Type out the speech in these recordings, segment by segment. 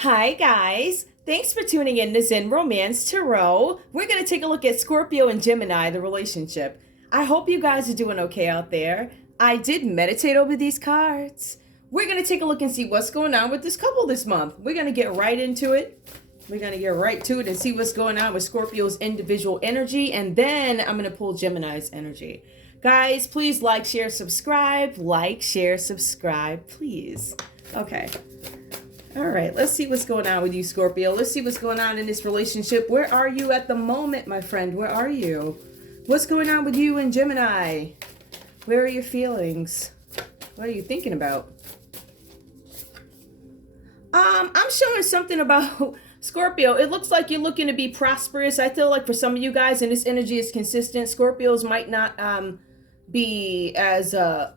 Hi, guys. Thanks for tuning in to Zen Romance Tarot. We're going to take a look at Scorpio and Gemini, the relationship. I hope you guys are doing okay out there. I did meditate over these cards. We're going to take a look and see what's going on with this couple this month. We're going to get right into it. We're going to get right to it and see what's going on with Scorpio's individual energy. And then I'm going to pull Gemini's energy. Guys, please like, share, subscribe. Like, share, subscribe, please. Okay. All right, let's see what's going on with you, Scorpio. Let's see what's going on in this relationship. Where are you at the moment, my friend? Where are you? What's going on with you and Gemini? Where are your feelings? What are you thinking about? I'm showing something about Scorpio. It looks like you're looking to be prosperous. I feel like for some of you guys, and this energy is consistent, Scorpios might not be as, I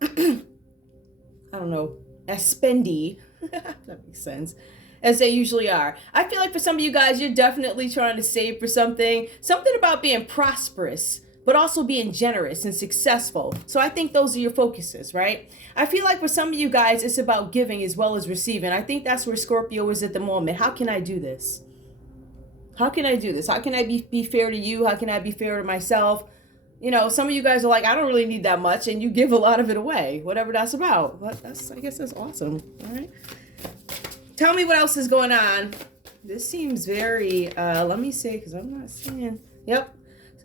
don't know, as spendy. That makes sense. As they usually are. I feel like for some of you guys, you're definitely trying to save for something. Something about being prosperous, but also being generous and successful. So I think those are your focuses, right? I feel like for some of you guys, it's about giving as well as receiving. I think that's where Scorpio is at the moment. How can I do this? How can I do this? How can I be fair to you? How can I be fair to myself? You know, some of you guys are like, I don't really need that much, and you give a lot of it away, whatever that's about. But I guess that's awesome. All right. Tell me what else is going on. This seems very, let me see, because I'm not seeing. Yep.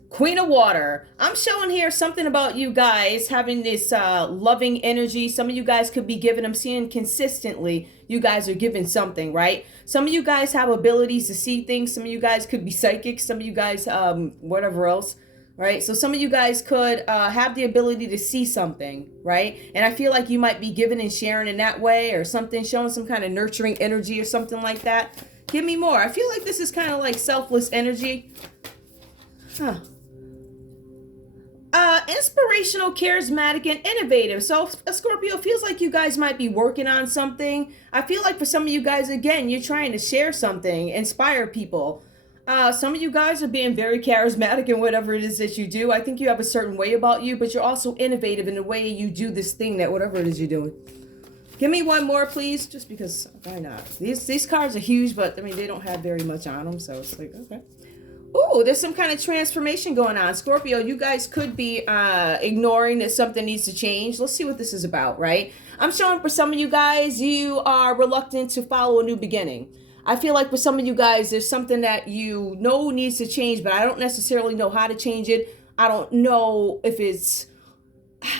Queen of Water. I'm showing here something about you guys having this loving energy. Some of you guys could be giving, I'm seeing consistently, you guys are giving something, right? Some of you guys have abilities to see things. Some of you guys could be psychic. Some of you guys, whatever else. Right? So some of you guys could have the ability to see something, right? And I feel like you might be giving and sharing in that way or something, showing some kind of nurturing energy or something like that. Give me more. I feel like this is kind of like selfless energy. Huh. Inspirational, charismatic, and innovative. So Scorpio, feels like you guys might be working on something. I feel like for some of you guys, again, you're trying to share something, inspire people. Some of you guys are being very charismatic in whatever it is that you do. I think you have a certain way about you, but you're also innovative in the way you do this thing, that whatever it is you're doing. Give me one more, please, just because why not? These cards are huge, but I mean, they don't have very much on them, so it's like, okay. Oh, there's some kind of transformation going on. Scorpio, you guys could be ignoring that something needs to change. Let's see what this is about, right? I'm showing for some of you guys, you are reluctant to follow a new beginning. I feel like for some of you guys, there's something that you know needs to change, but I don't necessarily know how to change it. I don't know if it's,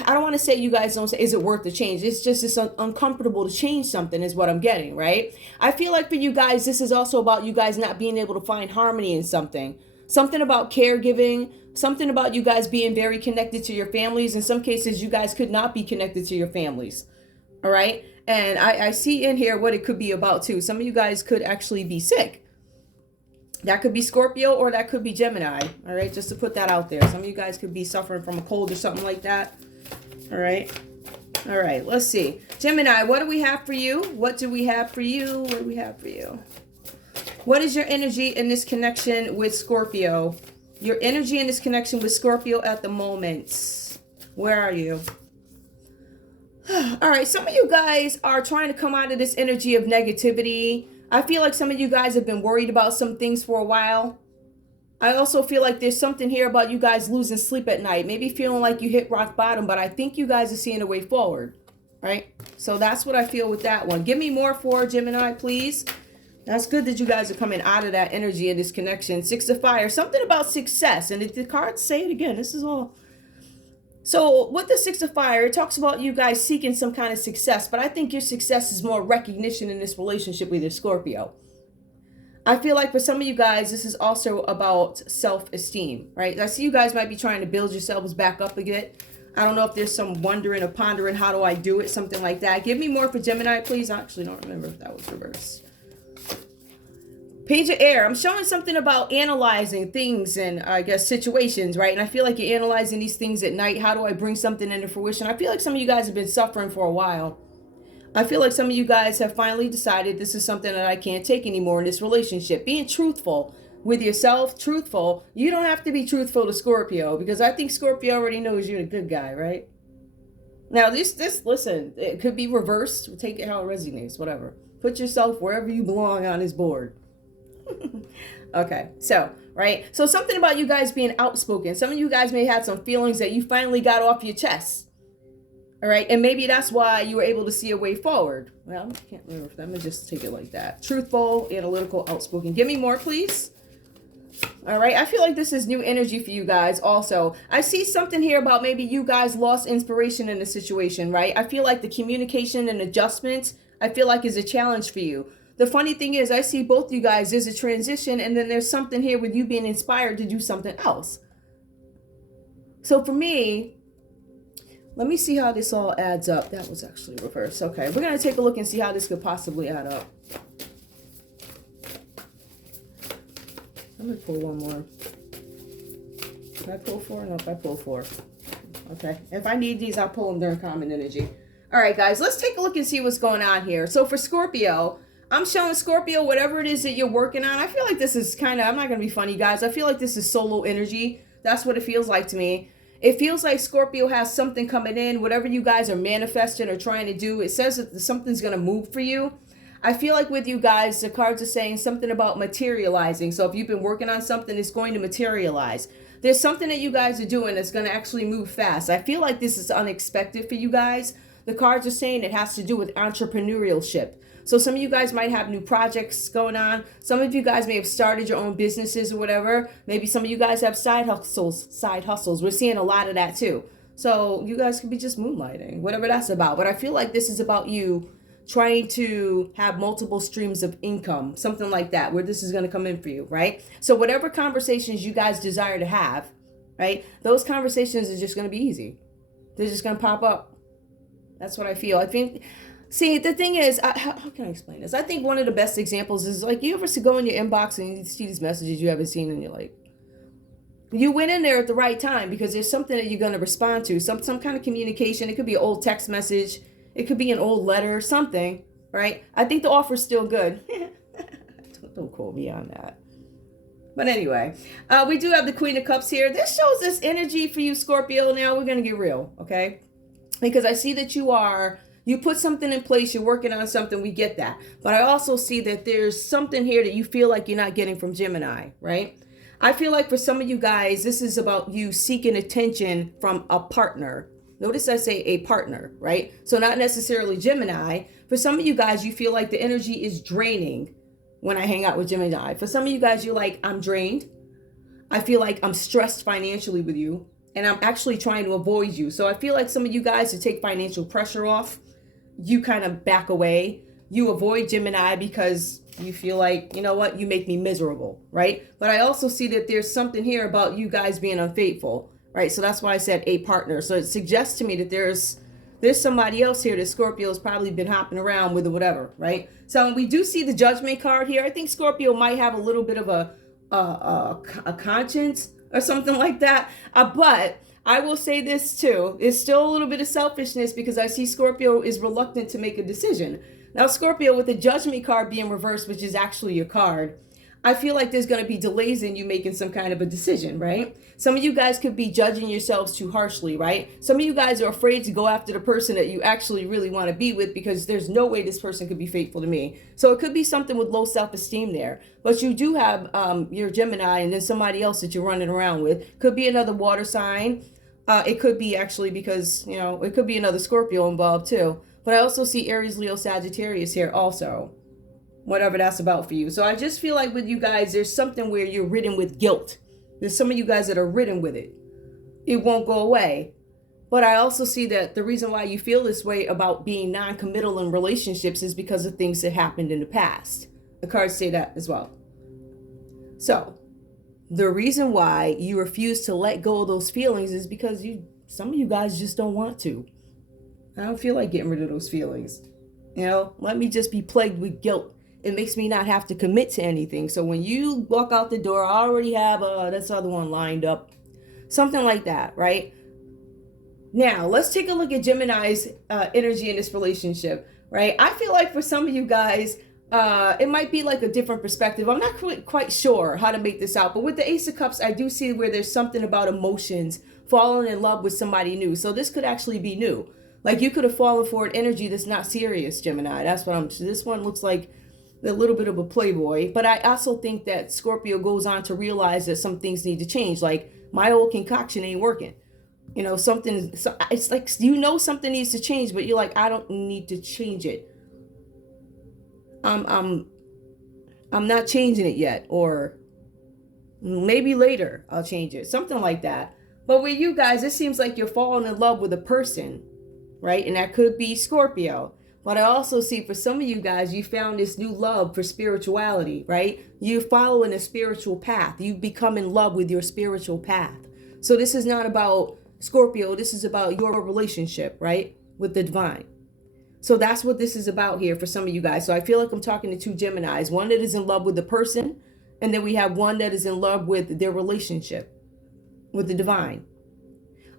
I don't want to say you guys don't say, is it worth the change? It's just, it's uncomfortable to change something is what I'm getting, right? I feel like for you guys, this is also about you guys not being able to find harmony in something. Something about caregiving, something about you guys being very connected to your families. In some cases, you guys could not be connected to your families. All right. And I see in here what it could be about too. Some of you guys could actually be sick. That could be Scorpio or that could be Gemini. All right. Just to put that out there. Some of you guys could be suffering from a cold or something like that. All right. All right. Let's see. Gemini, what do we have for you? What do we have for you? What do we have for you? What is your energy in this connection with Scorpio? Your energy in this connection with Scorpio at the moment. Where are you? All right, some of you guys are trying to come out of this energy of negativity. I feel like some of you guys have been worried about some things for a while. I also feel like there's something here about you guys losing sleep at night. Maybe feeling like you hit rock bottom, but I think you guys are seeing a way forward, right? So that's what I feel with that one. Give me more for Gemini, please. That's good that you guys are coming out of that energy in this connection. Six of Fire, something about success. And the cards say it again. This is all. So with the Six of Fire, it talks about you guys seeking some kind of success, but I think your success is more recognition in this relationship with your Scorpio. I feel like for some of you guys, this is also about self-esteem, right? I see you guys might be trying to build yourselves back up a bit. I don't know if there's some wondering or pondering, how do I do it? Something like that. Give me more for Gemini, please. I actually don't remember if that was reversed. Page of Air, I'm showing something about analyzing things and I guess situations, right? And I feel like you're analyzing these things at night. How do I bring something into fruition? I feel like some of you guys have been suffering for a while. I feel like some of you guys have finally decided this is something that I can't take anymore in this relationship. Being truthful with yourself, truthful. You don't have to be truthful to Scorpio because I think Scorpio already knows you're the good guy, right? Now, this listen, it could be reversed. We'll take it how it resonates, whatever. Put yourself wherever you belong on his board. Okay, so, right? So something about you guys being outspoken. Some of you guys may have some feelings that you finally got off your chest. All right, and maybe that's why you were able to see a way forward. Well, I can't remember. Let me just take it like that. Truthful, analytical, outspoken. Give me more, please. All right, I feel like this is new energy for you guys also. I see something here about maybe you guys lost inspiration in the situation, right? I feel like the communication and adjustments, I feel like is a challenge for you. The funny thing is I see both you guys, there's a transition, and then there's something here with you being inspired to do something else. So for me, let me see how this all adds up. That was actually reversed. Okay, we're going to take a look and see how this could possibly add up. I'm going to pull one more. Did I pull four? No, I pull four. Okay, if I need these, I'll pull them during common energy. All right, guys, let's take a look and see what's going on here. So for Scorpio, I'm showing Scorpio, whatever it is that you're working on. I feel like this is kind of, I'm not going to be funny, guys. I feel like this is solo energy. That's what it feels like to me. It feels like Scorpio has something coming in, whatever you guys are manifesting or trying to do. It says that something's going to move for you. I feel like with you guys, the cards are saying something about materializing. So if you've been working on something, it's going to materialize. There's something that you guys are doing that's going to actually move fast. I feel like this is unexpected for you guys. The cards are saying it has to do with entrepreneurship. So some of you guys might have new projects going on. Some of you guys may have started your own businesses or whatever. Maybe some of you guys have side hustles. We're seeing a lot of that too. So you guys could be just moonlighting, whatever that's about. But I feel like this is about you trying to have multiple streams of income, something like that, where this is going to come in for you, right? So whatever conversations you guys desire to have, right, those conversations are just going to be easy. They're just going to pop up. That's what I feel. I think... See, the thing is, how can I explain this? I think one of the best examples is like you ever go in your inbox and you see these messages you haven't seen and you're like, you went in there at the right time because there's something that you're going to respond to, some kind of communication. It could be an old text message. It could be an old letter, something, right? I think the offer's still good. Don't quote me on that. But anyway, we do have the Queen of Cups here. This shows this energy for you, Scorpio. Now we're going to get real, okay? Because I see that you put something in place, you're working on something, we get that. But I also see that there's something here that you feel like you're not getting from Gemini, right? I feel like for some of you guys, this is about you seeking attention from a partner. Notice I say a partner, right? So not necessarily Gemini. For some of you guys, you feel like the energy is draining when I hang out with Gemini. For some of you guys, you're like, I'm drained. I feel like I'm stressed financially with you. And I'm actually trying to avoid you. So I feel like some of you guys, to take financial pressure off, you kind of back away. You avoid Gemini because you feel like, you know what, you make me miserable, right? But I also see that there's something here about you guys being unfaithful, right? So that's why I said a partner. So it suggests to me that there's somebody else here that Scorpio's probably been hopping around with or whatever, right? So we do see the Judgment card here. I think Scorpio might have a little bit of a conscience or something like that. But I will say this too. It's still a little bit of selfishness because I see Scorpio is reluctant to make a decision. Now, Scorpio, with the Judgment card being reversed, which is actually your card, I feel like there's going to be delays in you making some kind of a decision, right? Some of you guys could be judging yourselves too harshly, right? Some of you guys are afraid to go after the person that you actually really want to be with because there's no way this person could be faithful to me. So it could be something with low self-esteem there. But you do have your Gemini and then somebody else that you're running around with. Could be another water sign. It could be actually because, you know, it could be another Scorpio involved too. But I also see Aries, Leo, Sagittarius here also. Whatever that's about for you. So I just feel like with you guys, there's something where you're ridden with guilt. There's some of you guys that are ridden with it. It won't go away. But I also see that the reason why you feel this way about being non-committal in relationships is because of things that happened in the past. The cards say that as well. So the reason why you refuse to let go of those feelings is because some of you guys just don't want to. I don't feel like getting rid of those feelings. You know, let me just be plagued with guilt. It makes me not have to commit to anything. So when you walk out the door, I already have this other one lined up. Something like that, right? Now, let's take a look at Gemini's energy in this relationship, right? I feel like for some of you guys, it might be like a different perspective. I'm not quite sure how to make this out. But with the Ace of Cups, I do see where there's something about emotions, falling in love with somebody new. So this could actually be new. Like you could have fallen for an energy that's not serious, Gemini. That's what this one looks like a little bit of a playboy. But I also think that Scorpio goes on to realize that some things need to change. Like my old concoction ain't working. You know, something, it's like, you know, something needs to change, but you're like, I don't need to change it. I'm not changing it yet, or maybe later I'll change it. Something like that. But with you guys, it seems like you're falling in love with a person, right? And that could be Scorpio. But I also see for some of you guys, you found this new love for spirituality, right? You're following a spiritual path. You've become in love with your spiritual path. So this is not about Scorpio. This is about your relationship, right? With the divine. So that's what this is about here for some of you guys. So I feel like I'm talking to two Geminis. One that is in love with the person, and then we have one that is in love with their relationship with the divine.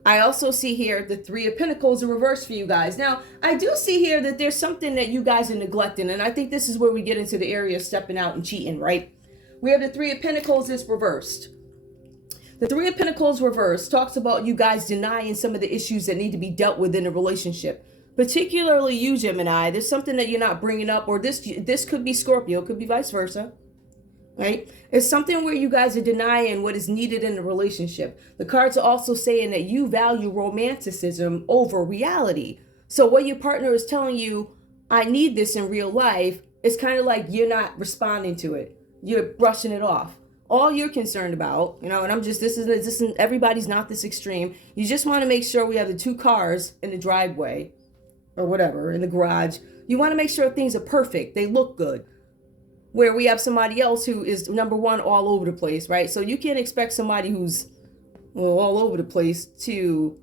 I also see here the Three of Pentacles in reverse for you guys. Now, I do see here that there's something that you guys are neglecting, and I think this is where we get into the area of stepping out and cheating, right? We have the Three of Pentacles is reversed. The Three of Pentacles reversed talks about you guys denying some of the issues that need to be dealt with in a relationship. Particularly you, Gemini, there's something that you're not bringing up, or this could be Scorpio, could be vice versa, right? It's something where you guys are denying what is needed in a relationship. The cards are also saying that you value romanticism over reality. So what your partner is telling you, I need this in real life, it's kind of like you're not responding to it. You're brushing it off. All you're concerned about, you know, and I'm just, this isn't, everybody's not this extreme. You just want to make sure we have the two cars in the driveway or whatever, in the garage. You want to make sure things are perfect. They look good. Where we have somebody else who is, number one, all over the place, right? So you can't expect somebody who's, well, all over the place to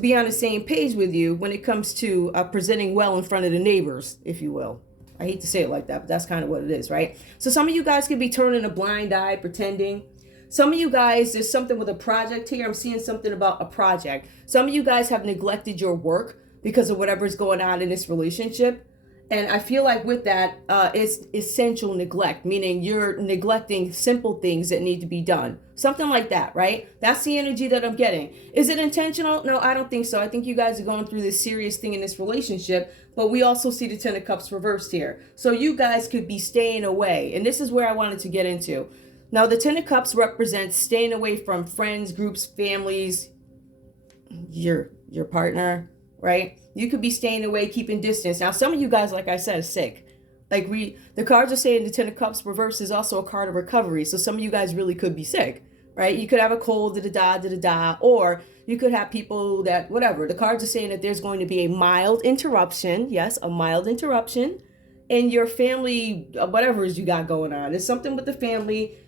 be on the same page with you when it comes to presenting well in front of the neighbors, if you will. I hate to say it like that, but that's kind of what it is, right? So some of you guys could be turning a blind eye, pretending. Some of you guys, there's something with a project here. I'm seeing something about a project. Some of you guys have neglected your work because of whatever's going on in this relationship. And I feel like with that, it's essential neglect, meaning you're neglecting simple things that need to be done. Something like that, right? That's the energy that I'm getting. Is it intentional? No, I don't think so. I think you guys are going through this serious thing in this relationship, but we also see the Ten of Cups reversed here. So you guys could be staying away. And this is where I wanted to get into. Now, the Ten of Cups represents staying away from friends, groups, families, your partner, right? You could be staying away, keeping distance. Now, some of you guys, like I said, are sick. Like the cards are saying the Ten of Cups reverse is also a card of recovery. So some of you guys really could be sick, right? You could have a cold, or you could have people that, whatever. The cards are saying that there's going to be a mild interruption. Yes, a mild interruption in your family, whatever it is you got going on. There's something with the family.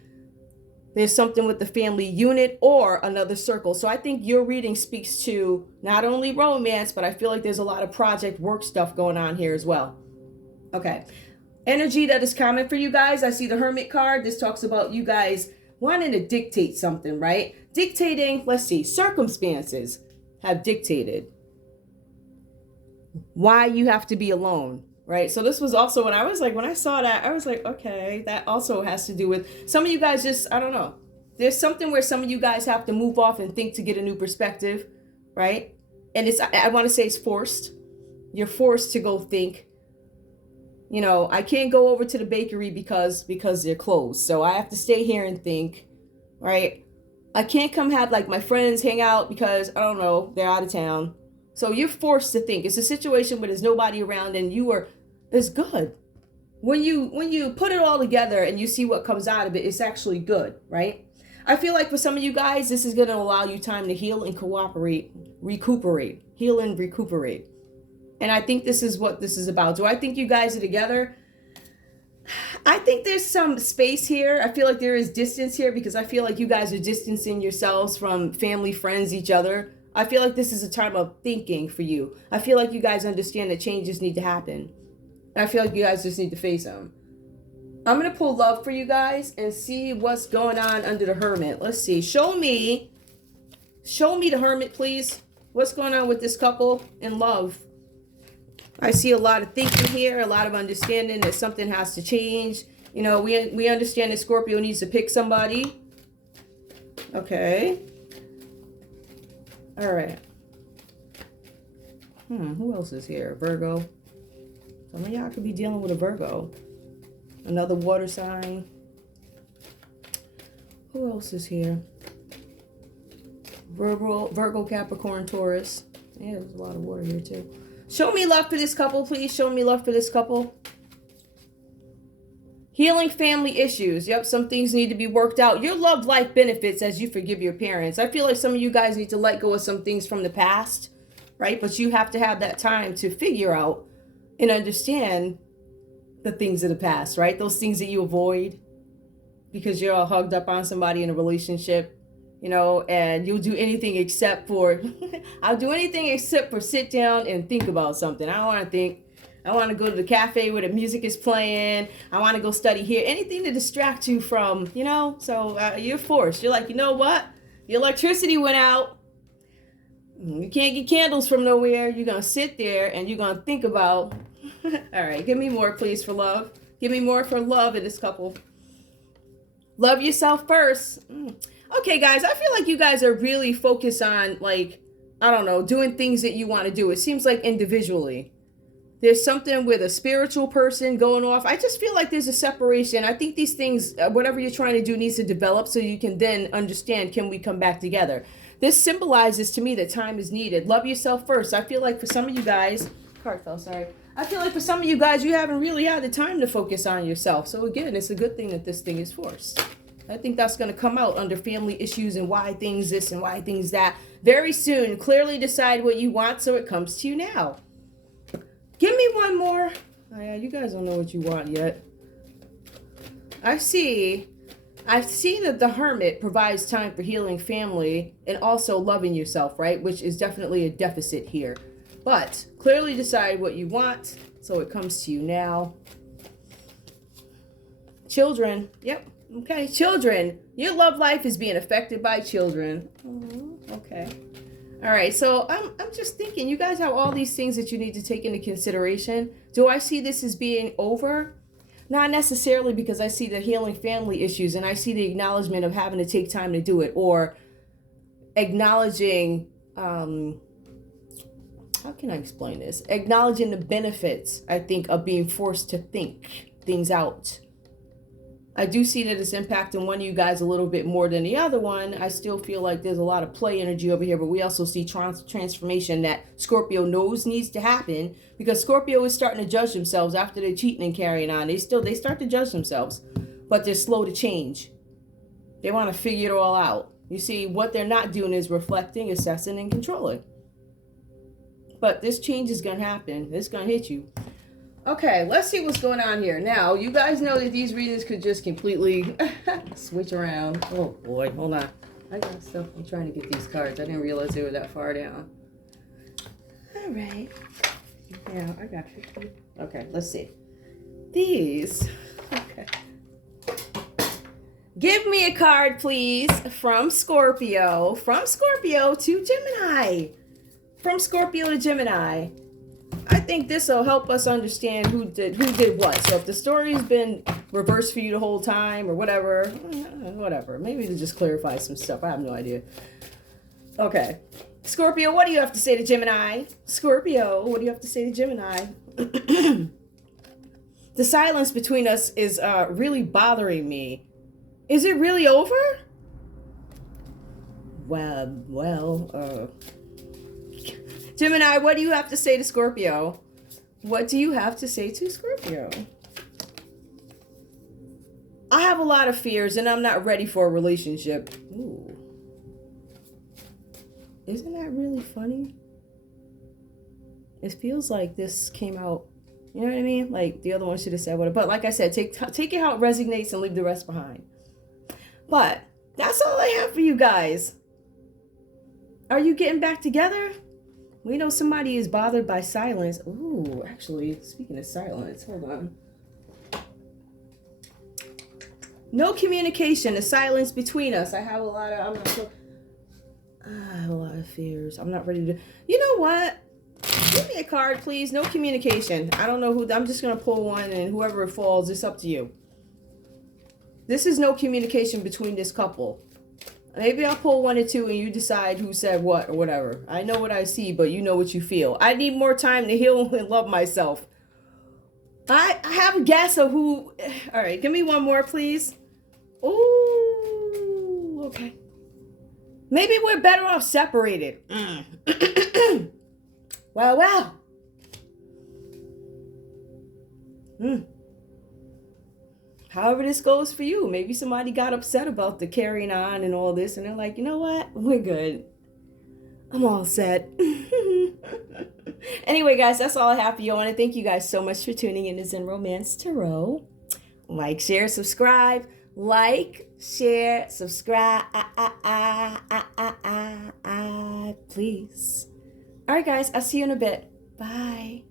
There's something with the family unit or another circle. So I think your reading speaks to not only romance, but I feel like there's a lot of project work stuff going on here as well. Okay. Energy that is common for you guys. I see the Hermit card. This talks about you guys wanting to dictate something, right? Dictating, let's see, circumstances have dictated why you have to be alone. Right. So this was also when I saw that, I was like, okay, that also has to do with some of you guys just, I don't know. There's something where some of you guys have to move off and think to get a new perspective. Right. And I want to say it's forced. You're forced to go think, you know, I can't go over to the bakery because they're closed. So I have to stay here and think. Right. I can't come have like my friends hang out because, I don't know, they're out of town. So you're forced to think. It's a situation where there's nobody around and it's good. When you put it all together and you see what comes out of it, it's actually good, right? I feel like for some of you guys, this is going to allow you time to heal and recuperate. Heal and recuperate. And I think this is what this is about. Do I think you guys are together? I think there's some space here. I feel like there is distance here because I feel like you guys are distancing yourselves from family, friends, each other. I feel like this is a time of thinking for you. I feel like you guys understand that changes need to happen. I feel like you guys just need to face them. I'm going to pull love for you guys and see what's going on under the Hermit. Let's see. Show me the Hermit, please. What's going on with this couple in love? I see a lot of thinking here, a lot of understanding that something has to change. You know, we understand that Scorpio needs to pick somebody. Okay. All right. Who else is here? Virgo. Some of y'all could be dealing with a Virgo. Another water sign. Who else is here? Virgo, Capricorn, Taurus. Yeah, there's a lot of water here too. Show me love for this couple, please. Show me love for this couple. Healing family issues. Yep, some things need to be worked out. Your love life benefits as you forgive your parents. I feel like some of you guys need to let go of some things from the past, right? But you have to have that time to figure out and understand the things of the past, right? Those things that you avoid because you're all hugged up on somebody in a relationship, you know, and you'll do anything except for, I'll do anything except for sit down and think about something. I don't want to think. I want to go to the cafe where the music is playing. I want to go study here. Anything to distract you from, you know, so you're forced. You're like, you know what? The electricity went out. You can't get candles from nowhere. You're going to sit there and you're going to think about, all right, give me more, please, for love. Give me more for love in this couple. Love yourself first. Okay, guys, I feel like you guys are really focused on, like, I don't know, doing things that you want to do. It seems like individually. There's something with a spiritual person going off. I just feel like there's a separation. I think these things, whatever you're trying to do needs to develop so you can then understand, can we come back together? This symbolizes to me that time is needed. Love yourself first. I feel like for some of you guys, card fell, sorry. I feel like for some of you guys, you haven't really had the time to focus on yourself. So again, it's a good thing that this thing is forced. I think that's going to come out under family issues and why things this and why things that. Very soon, clearly decide what you want so it comes to you now. Give me one more. Oh, yeah, you guys don't know what you want yet. I see that the Hermit provides time for healing family and also loving yourself, right? Which is definitely a deficit here. But clearly decide what you want so it comes to you now. Children. Yep. Okay. Children. Your love life is being affected by children. Okay. All right, so I'm just thinking, you guys have all these things that you need to take into consideration. Do I see this as being over? Not necessarily, because I see the healing family issues and I see the acknowledgement of having to take time to do it, or acknowledging, how can I explain this? Acknowledging the benefits, I think, of being forced to think things out. I do see that it's impacting one of you guys a little bit more than the other one. I still feel like there's a lot of play energy over here, but we also see transformation that Scorpio knows needs to happen, because Scorpio is starting to judge themselves after they're cheating and carrying on. They start to judge themselves, but they're slow to change. They want to figure it all out. You see, what they're not doing is reflecting, assessing, and controlling. But this change is going to happen. It's going to hit you. Okay, let's see what's going on here. Now, you guys know that these readings could just completely switch around. Oh, boy. Hold on. I got stuff. I'm trying to get these cards. I didn't realize they were that far down. All right. Yeah, I got 50. Okay, let's see. These. Okay. Give me a card, please, from Scorpio. From Scorpio to Gemini. From Scorpio to Gemini. I think this will help us understand who did what. So if the story's been reversed for you the whole time or whatever, maybe to just clarify some stuff. I have no idea. Okay. Scorpio, what do you have to say to Gemini? Scorpio, what do you have to say to Gemini? The silence between us is really bothering me. Is it really over? Well, Gemini, what do you have to say to Scorpio? What do you have to say to Scorpio? I have a lot of fears and I'm not ready for a relationship. Ooh. Isn't that really funny? It feels like this came out, you know what I mean? Like the other one should have said what, but like I said, take it how it resonates and leave the rest behind. But that's all I have for you guys. Are you getting back together? We know somebody is bothered by silence. Ooh, actually, speaking of silence, hold on. No communication, the silence between us. I have a lot of, I have a lot of fears. I'm not ready to, you know what? Give me a card, please. No communication. I don't know who, I'm just going to pull one and whoever it falls, it's up to you. This is no communication between this couple. Maybe I'll pull one or two and you decide who said what or whatever. I know what I see, but you know what you feel. I need more time to heal and love myself. I have a guess of who. All right, give me one more, please. Ooh, okay. Maybe we're better off separated. Well. However this goes for you. Maybe somebody got upset about the carrying on and all this, and they're like, you know what? We're good. I'm all set. Anyway, guys, that's all I have for you. I want to thank you guys so much for tuning in to Zen Romance Tarot. Like, share, subscribe. Like, share, subscribe. Please. All right, guys. I'll see you in a bit. Bye.